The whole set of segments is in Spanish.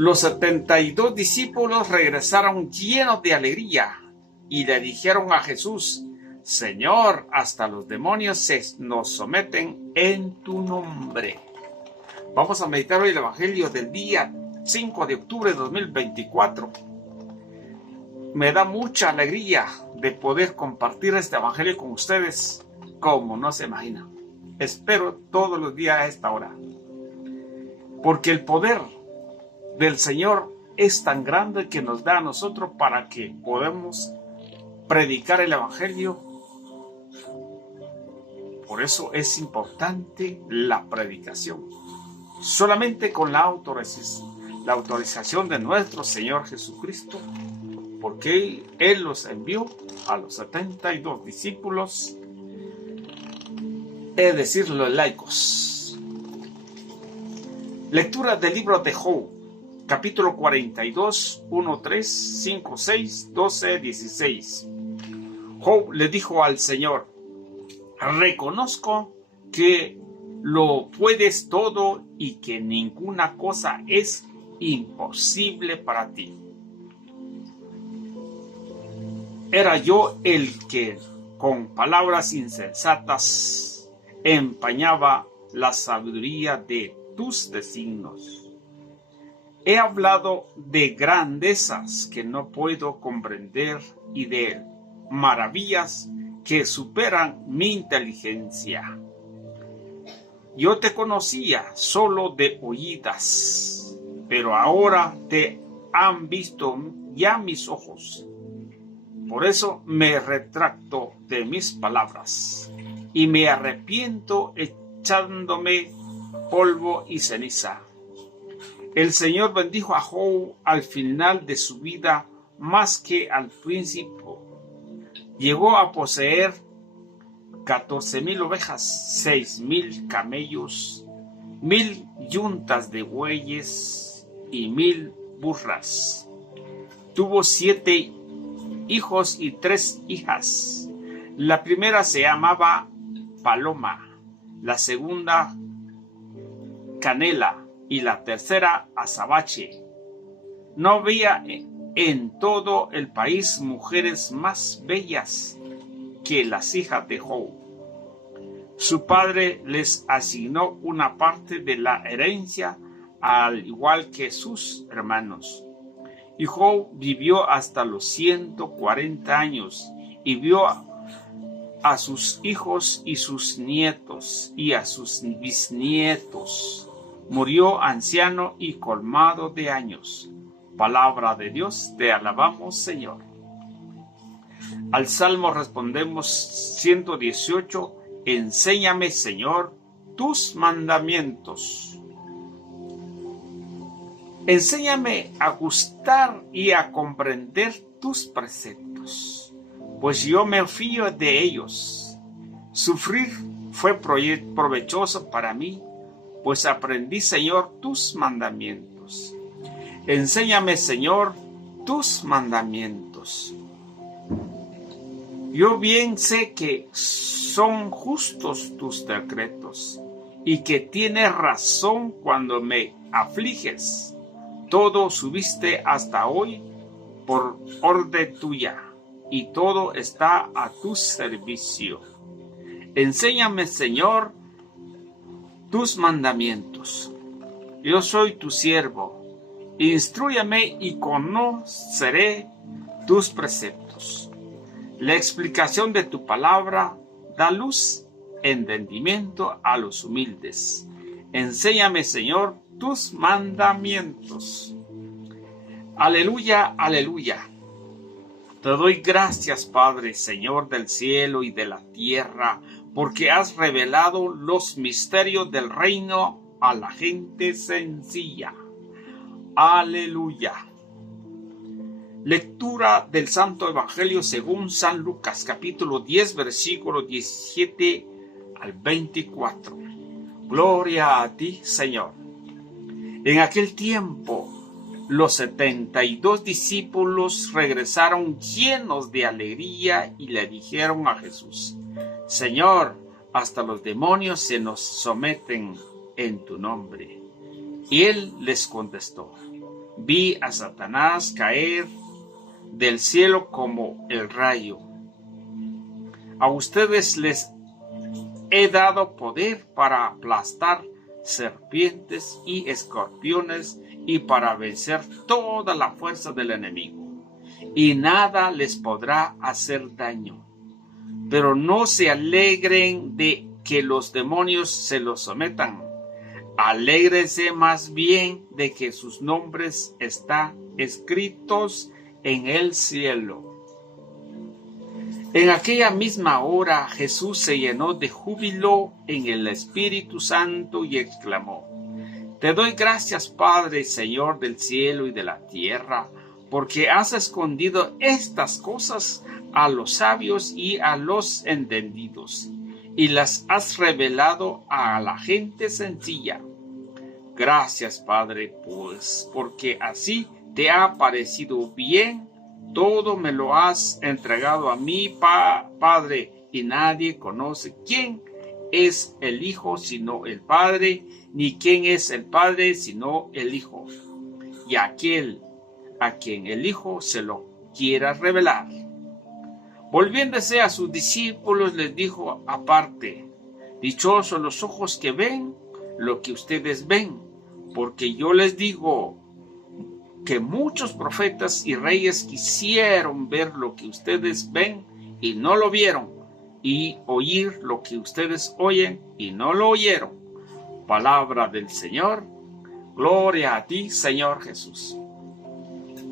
Los 72 discípulos regresaron llenos de alegría y le dijeron a Jesús: Señor, hasta los demonios nos someten en tu nombre. Vamos a meditar hoy el Evangelio del día 5 de octubre de 2024. Me da mucha alegría de poder compartir este Evangelio con ustedes, como no se imagina. Espero todos los días a esta hora, porque el poder del Señor es tan grande que nos da a nosotros para que podamos predicar el Evangelio. Por eso es importante la predicación. Solamente con la autorización de nuestro Señor Jesucristo, porque Él los envió a los 72 discípulos, es decir, los laicos. Lectura del libro de Job, capítulo 42, 1, 3, 5, 6, 12, 16. Job le dijo al Señor: reconozco que lo puedes todo y que ninguna cosa es imposible para ti. Era yo el que con palabras insensatas empañaba la sabiduría de tus designios. He hablado de grandezas que no puedo comprender y de maravillas que superan mi inteligencia. Yo te conocía solo de oídas, pero ahora te han visto ya mis ojos. Por eso me retracto de mis palabras y me arrepiento echándome polvo y ceniza. El Señor bendijo a Job al final de su vida más que al principio. Llegó a poseer 14,000 ovejas, 6,000 camellos, 1,000 yuntas de bueyes y 1,000 burras. Tuvo 7 hijos y 3 hijas. La primera se llamaba Paloma, la segunda Canela y la tercera Azabache. No había en todo el país mujeres más bellas que las hijas de Job. Su padre les asignó una parte de la herencia al igual que sus hermanos. Y Job vivió hasta los 140 años y vio a sus hijos y sus nietos y a sus bisnietos. Murió anciano y colmado de años. Palabra de Dios, te alabamos, Señor. Al Salmo respondemos 118, enséñame, Señor, tus mandamientos. Enséñame a gustar y a comprender tus preceptos, pues yo me fío de ellos. Sufrir fue provechoso para mí, pues aprendí, Señor, tus mandamientos. Enséñame, Señor, tus mandamientos. Yo bien sé que son justos tus decretos y que tienes razón cuando me afliges. Todo subiste hasta hoy por orden tuya y todo está a tu servicio. Enséñame, Señor, tus mandamientos. Yo soy tu siervo. Instrúyame y conoceré tus preceptos. La explicación de tu palabra da luz, entendimiento a los humildes. Enséñame, Señor, tus mandamientos. Aleluya, aleluya. Te doy gracias, Padre, Señor del cielo y de la tierra, porque has revelado los misterios del reino a la gente sencilla. Aleluya. Lectura del Santo Evangelio según San Lucas, capítulo 10, versículos 17 al 24. Gloria a ti, Señor. En aquel tiempo, los 72 discípulos regresaron llenos de alegría y le dijeron a Jesús: Señor, hasta los demonios se nos someten en tu nombre. Y él les contestó: vi a Satanás caer del cielo como el rayo. A ustedes les he dado poder para aplastar serpientes y escorpiones y para vencer toda la fuerza del enemigo, y nada les podrá hacer daño. Pero no se alegren de que los demonios se los sometan. Alégrense más bien de que sus nombres están escritos en el cielo. En aquella misma hora Jesús se llenó de júbilo en el Espíritu Santo y exclamó: Te doy gracias, Padre, Señor del cielo y de la tierra, porque has escondido estas cosas a los sabios y a los entendidos, y las has revelado a la gente sencilla. Gracias, Padre, pues, porque así te ha parecido bien. Todo me lo has entregado a mí, Padre, y nadie conoce quién es el Hijo sino el Padre, ni quién es el Padre sino el Hijo, y aquel a quien el Hijo se lo quiera revelar. Volviéndose a sus discípulos, les dijo aparte: Dichosos los ojos que ven lo que ustedes ven, porque yo les digo que muchos profetas y reyes quisieron ver lo que ustedes ven y no lo vieron, y oír lo que ustedes oyen y no lo oyeron. Palabra del Señor. Gloria a ti, Señor Jesús.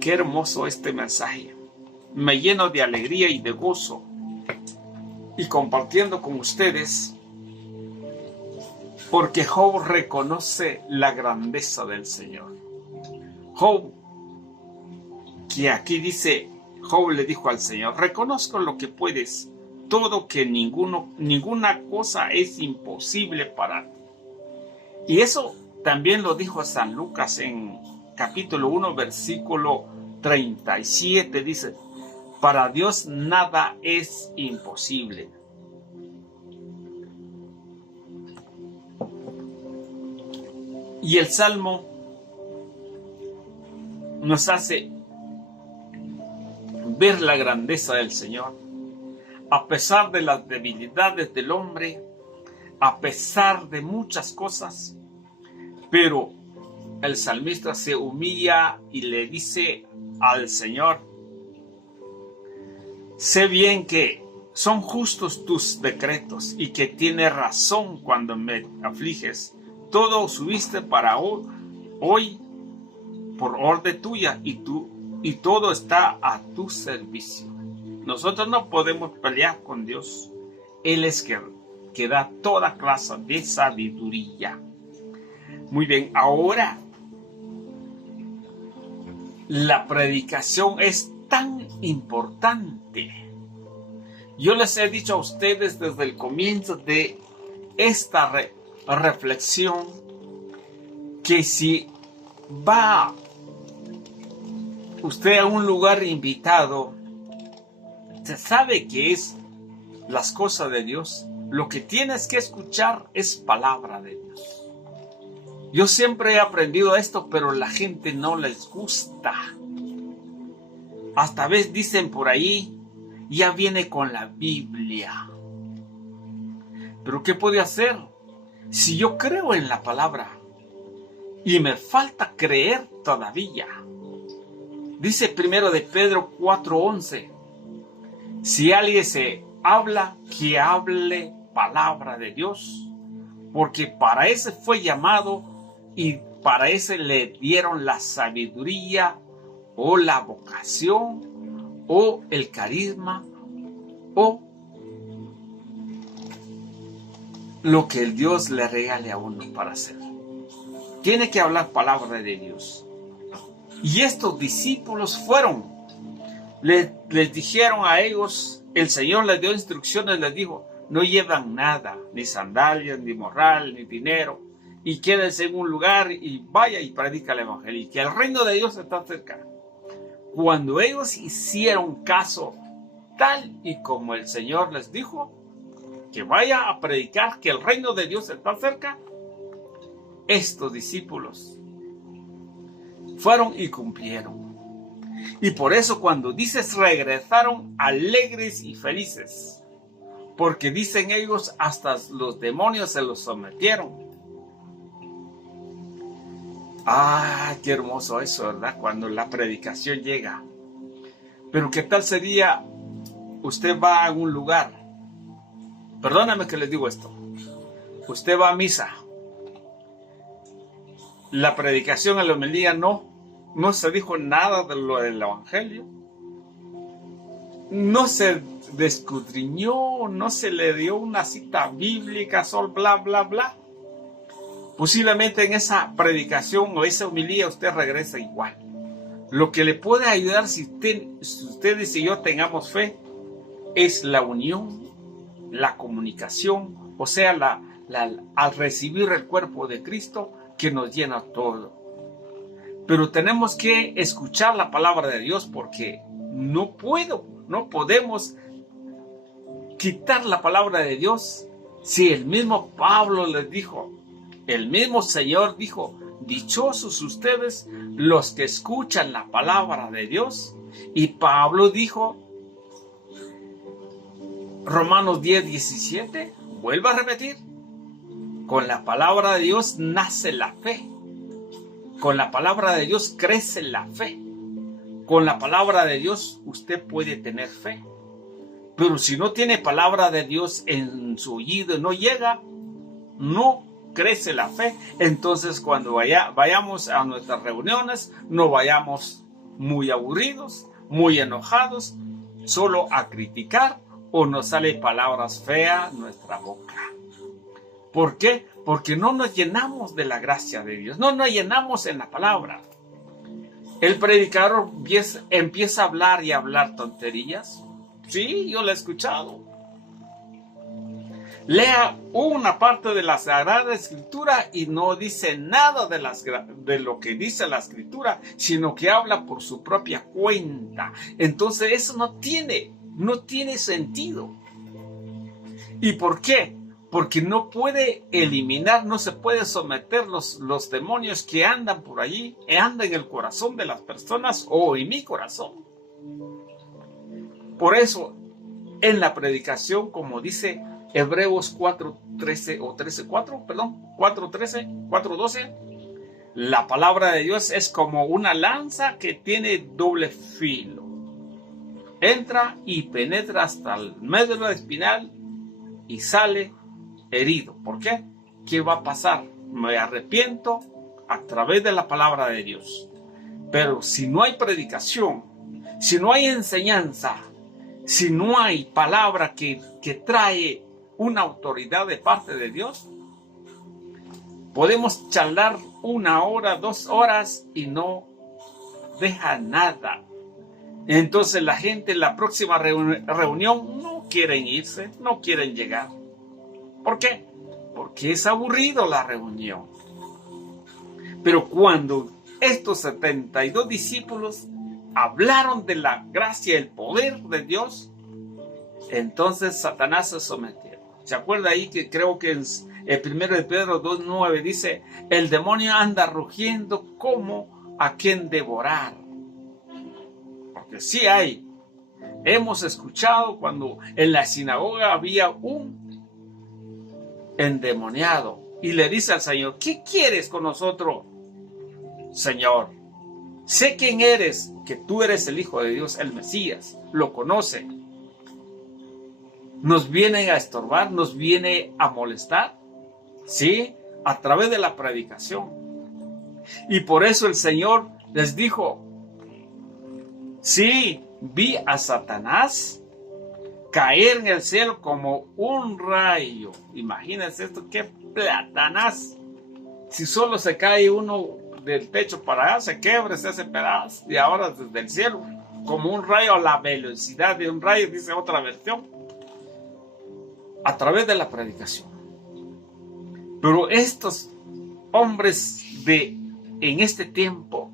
Qué hermoso este mensaje. Me lleno de alegría y de gozo, y compartiendo con ustedes, porque Job reconoce la grandeza del Señor. Job, que aquí dice, Job le dijo al Señor: reconozco lo que puedes, todo, que ninguna cosa es imposible para ti. Y eso también lo dijo San Lucas en capítulo 1, versículo 37, dice: para Dios nada es imposible. Y el Salmo nos hace ver la grandeza del Señor, a pesar de las debilidades del hombre, a pesar de muchas cosas, pero el salmista se humilla y le dice al Señor: sé bien que son justos tus decretos y que tienes razón cuando me afliges. Todo subiste para hoy por orden tuya, y todo está a tu servicio. Nosotros no podemos pelear con Dios. Él es que da toda clase de sabiduría. Muy bien, ahora la predicación es tan importante. Yo les he dicho a ustedes desde el comienzo de esta reflexión que si va usted a un lugar invitado, se sabe que es las cosas de Dios, lo que tienes que escuchar es palabra de Dios. Yo siempre he aprendido esto, pero la gente no les gusta. Hasta veces dicen por ahí: ya viene con la Biblia. ¿Pero qué puede hacer? Si yo creo en la palabra y me falta creer todavía. Dice primero de Pedro 4:11: si alguien se habla, que hable palabra de Dios, porque para ese fue llamado y para ese le dieron la sabiduría o la vocación o el carisma o lo que el Dios le regale a uno para hacer. Tiene que hablar palabra de Dios. Y estos discípulos fueron, les dijeron a ellos, el Señor les dio instrucciones, les dijo: no llevan nada, ni sandalias, ni morral, ni dinero, y quédense en un lugar y vaya y predica el evangelio, y que el reino de Dios está cerca. Cuando ellos hicieron caso tal y como el Señor les dijo, que vaya a predicar que el reino de Dios está cerca, estos discípulos fueron y cumplieron. Y por eso cuando dices regresaron alegres y felices, porque dicen ellos hasta los demonios se los sometieron. Qué hermoso eso, ¿verdad? Cuando la predicación llega. Pero ¿qué tal sería usted va a un lugar? Perdóname que les digo esto. Usted va a misa. La predicación, en la homilía no se dijo nada de lo del evangelio. No se escudriñó, no se le dio una cita bíblica, bla, bla, bla. Posiblemente en esa predicación o esa homilía usted regresa igual. Lo que le puede ayudar si ustedes y yo tengamos fe es la unión, la comunicación, o sea, al recibir el cuerpo de Cristo que nos llena todo. Pero tenemos que escuchar la palabra de Dios porque no podemos quitar la palabra de Dios. Si el mismo Pablo les dijo, el mismo Señor dijo, dichosos ustedes los que escuchan la palabra de Dios. Y Pablo dijo, Romanos 10:17, vuelvo a repetir, con la palabra de Dios nace la fe. Con la palabra de Dios crece la fe. Con la palabra de Dios usted puede tener fe. Pero si no tiene palabra de Dios en su oído, no llega, no crece la fe. Entonces cuando vayamos a nuestras reuniones, no vayamos muy aburridos, muy enojados, solo a criticar o nos sale palabras feas en nuestra boca. ¿Por qué? Porque no nos llenamos de la gracia de Dios, no nos llenamos en la palabra. El predicador empieza a hablar y a hablar tonterías. Sí, yo lo he escuchado. Lea una parte de la Sagrada Escritura y no dice nada de lo que dice la Escritura, sino que habla por su propia cuenta. Entonces eso no tiene sentido. ¿Y por qué? Porque no puede eliminar, no se puede someter los demonios que andan por allí, andan en el corazón de las personas o en mi corazón. Por eso, en la predicación, como dice Hebreos 4:13 o 4:12, la palabra de Dios es como una lanza que tiene doble filo. Entra y penetra hasta el médula espinal y sale herido. ¿Por qué? ¿Qué va a pasar? Me arrepiento a través de la palabra de Dios. Pero si no hay predicación, si no hay enseñanza, si no hay palabra que trae una autoridad de parte de Dios, podemos charlar 1 hora, 2 horas y no deja nada. Entonces la gente en la próxima reunión no quieren irse, no quieren llegar. ¿Por qué? Porque es aburrido la reunión. Pero cuando estos 72 discípulos hablaron de la gracia y el poder de Dios, entonces Satanás se sometió. ¿Se acuerda ahí que creo que en el 1 de Pedro 2:9 dice, el demonio anda rugiendo como a quien devorar? Porque sí hemos escuchado cuando en la sinagoga había un endemoniado y le dice al Señor, ¿qué quieres con nosotros, Señor? Sé quién eres, que tú eres el Hijo de Dios, el Mesías, lo conoce. ¿Nos viene a estorbar? ¿Nos viene a molestar? Sí, a través de la predicación. Y por eso el Señor les dijo, sí, vi a Satanás caer en el cielo como un rayo. Imagínense esto, qué platanaz. Si solo se cae uno del techo para allá, se quebra, se hace pedazos. Y ahora desde el cielo, como un rayo a la velocidad de un rayo, dice otra versión. A través de la predicación. Pero estos hombres en este tiempo,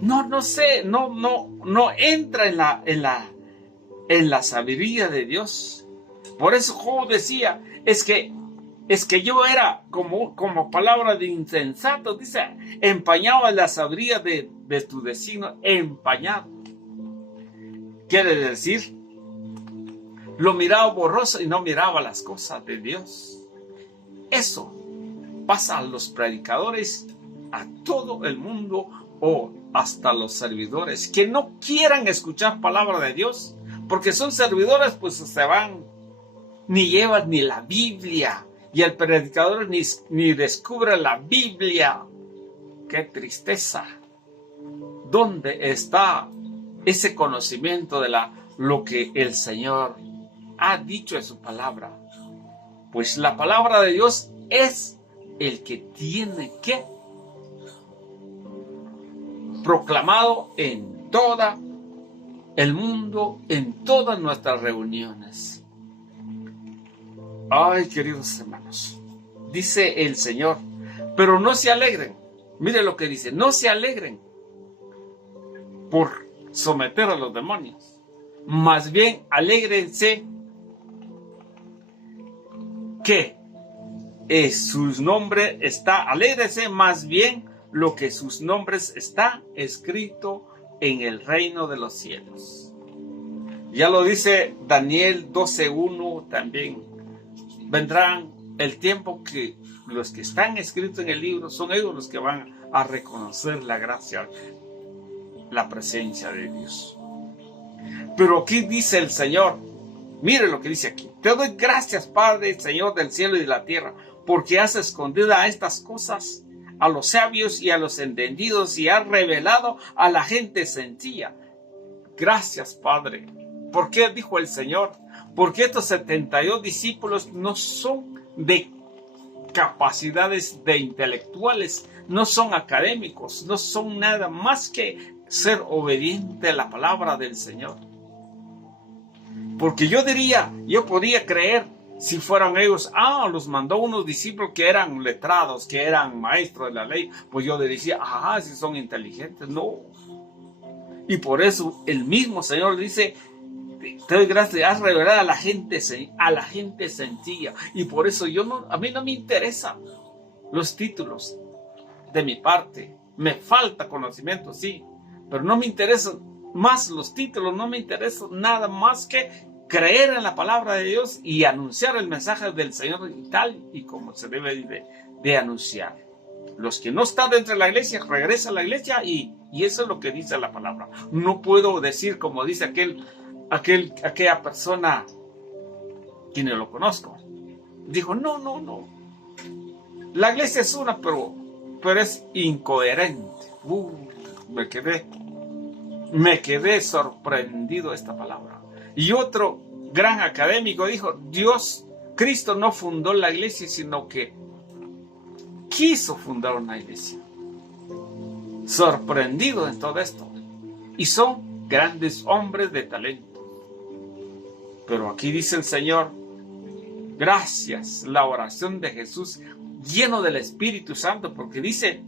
no entra en la sabiduría de Dios. Por eso Job decía, es que es que yo era como palabra de insensato, dice, empañaba la sabiduría de tu designio, empañado. Quiere decir, lo miraba borroso y no miraba las cosas de Dios. Eso pasa a los predicadores, a todo el mundo o hasta los servidores que no quieran escuchar palabra de Dios, porque son servidores, pues se van, ni llevan ni la Biblia, y el predicador ni descubre la Biblia. ¡Qué tristeza! ¿Dónde está ese conocimiento de lo que el Señor ha dicho en su palabra? Pues la palabra de Dios es el que tiene que proclamado en todo el mundo, en todas nuestras reuniones. Ay, queridos hermanos, dice el Señor, pero no se alegren. Mire lo que dice, no se alegren por someter a los demonios. Más bien, alégrense que su nombre está, alégrense más bien lo que sus nombres está escrito en el reino de los cielos. Ya lo dice Daniel 12:1 también. Vendrán el tiempo que los que están escritos en el libro son ellos los que van a reconocer la gracia, la presencia de Dios. Pero aquí dice el Señor, mire lo que dice aquí: te doy gracias, Padre, Señor del cielo y de la tierra, porque has escondido a estas cosas a los sabios y a los entendidos y has revelado a la gente sencilla. Gracias, Padre. ¿Por qué dijo el Señor? Porque estos 72 discípulos no son de capacidades de intelectuales, no son académicos, no son nada más que ser obediente a la palabra del Señor. Porque yo podía creer, si fueran ellos, los mandó unos discípulos que eran letrados, que eran maestros de la ley, pues yo le decía, si son inteligentes. No. Y por eso el mismo Señor dice, te doy gracias, has revelado a la gente sencilla. Y por eso a mí no me interesan los títulos de mi parte. Me falta conocimiento, sí, pero no me interesan más los títulos, no me interesa nada más que creer en la palabra de Dios y anunciar el mensaje del Señor tal y como se debe de anunciar. Los que no están dentro de la iglesia, regresan a la iglesia y eso es lo que dice la palabra. No puedo decir como dice aquella persona, que no lo conozco, dijo, no. La iglesia es una, pero es incoherente. Me quedé sorprendido de esta palabra. Y otro gran académico dijo, Cristo no fundó la iglesia, sino que quiso fundar una iglesia. Sorprendido en todo esto. Y son grandes hombres de talento. Pero aquí dice el Señor, gracias, la oración de Jesús lleno del Espíritu Santo, porque dice,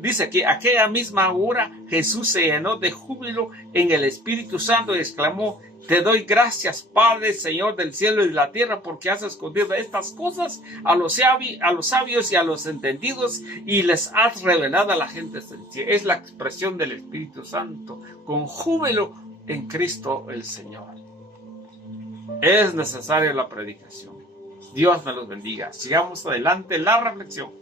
dice que aquella misma hora Jesús se llenó de júbilo en el Espíritu Santo y exclamó, te doy gracias, Padre, Señor del cielo y de la tierra, porque has escondido estas cosas a los sabios y a los entendidos y les has revelado a la gente sencilla. Es la expresión del Espíritu Santo con júbilo en Cristo el Señor. Es necesaria la predicación. Dios me los bendiga. Sigamos adelante en la reflexión.